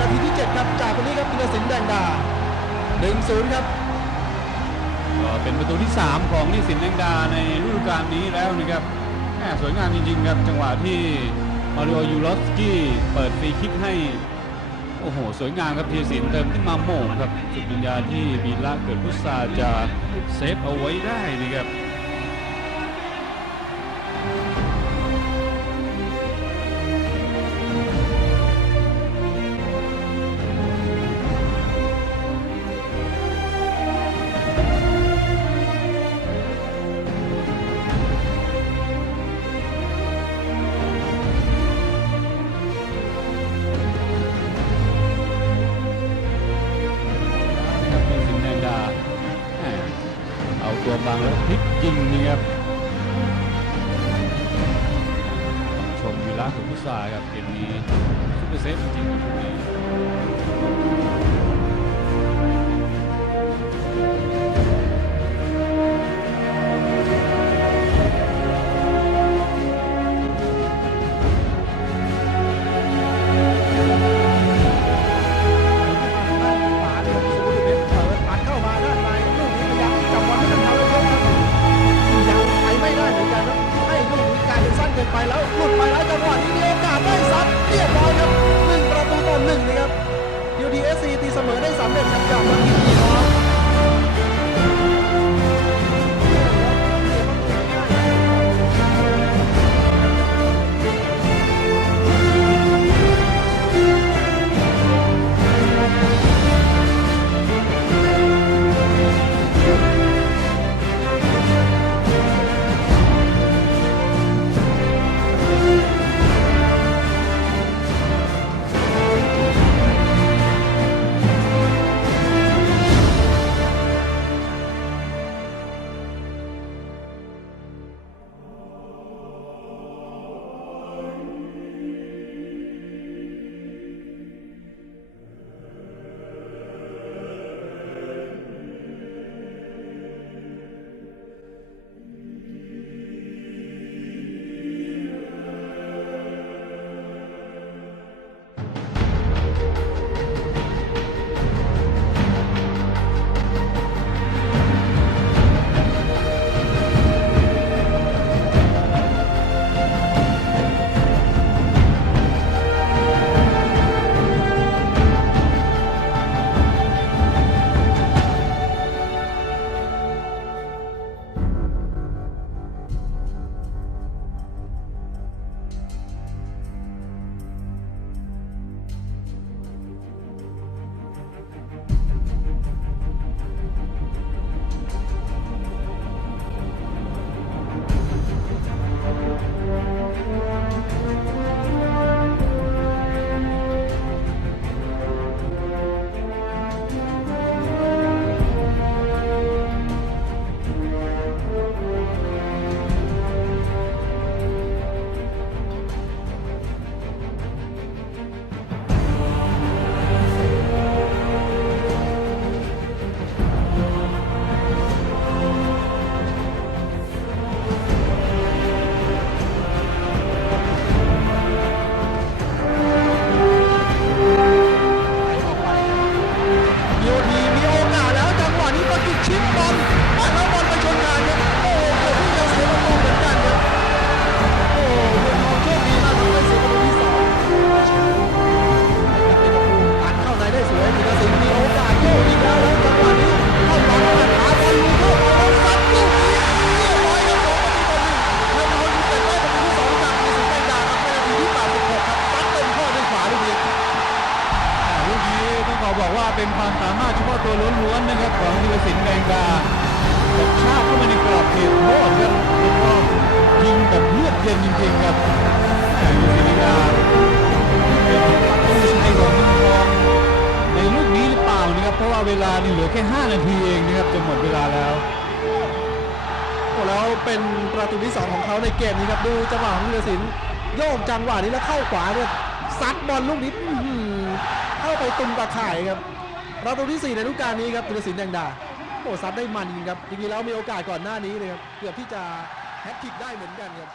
นาทีที่ 7 ครับ จากคนนี้ครับธีรศิลป์แดงดา1-0ครับก็เป็นประตูที่ 3 ของนิสินแดงดาในฤดูกาลนี้แล้วนะครับแหมสวยงามจริงๆครับจังหวะที่มาริโอยูโรสกี้เปิดฟรีคิกให้ โอ้โห สวยงามครับทีสินเติมขึ้นมาโมงครับสุดวิญญาที่บีละเกิดพุทธาจะเซฟเอาไว้ได้นะครับนะครับ เนี่ครับชมวีระของพุทธาครับเกมนี้ซุปเปอร์เซฟจริงๆ บอกว่าเป็นความสามารถเฉพาะตัวล้วนๆนะครับของธีรศิลป์แดงดาตบชาติเข้ามาในกรอบเขตโทษครับแล้วก็ยิงแบบเลือดเย็นจริงๆครับแต่ธีรศิลป์แดงดาเป็นประตูชัยของเมืองทองในลูกนี้หรือเปล่านะครับเพราะว่าเวลานี่เหลือแค่ 5 นาทีเองนะครับจะหมดเวลาแล้วแล้วเป็นประตูที่สองของเขาในเกมนี้ครับดูจังหวะของธีรศิลป์โยกจังหวะนี้แล้วเข้าขวาเนี่ยซัดบอลลูกนี้ ไปตุมตะข่ายครับประตูที่สี่ในฤดูกาลนี้ครับธีรศิลป์แดงดาโอ้ซัดได้มันจริงครับจริงๆแล้วมีโอกาสก่อนหน้านี้เลยครับเกือบที่จะแฮตทริกได้เหมือนกันครับ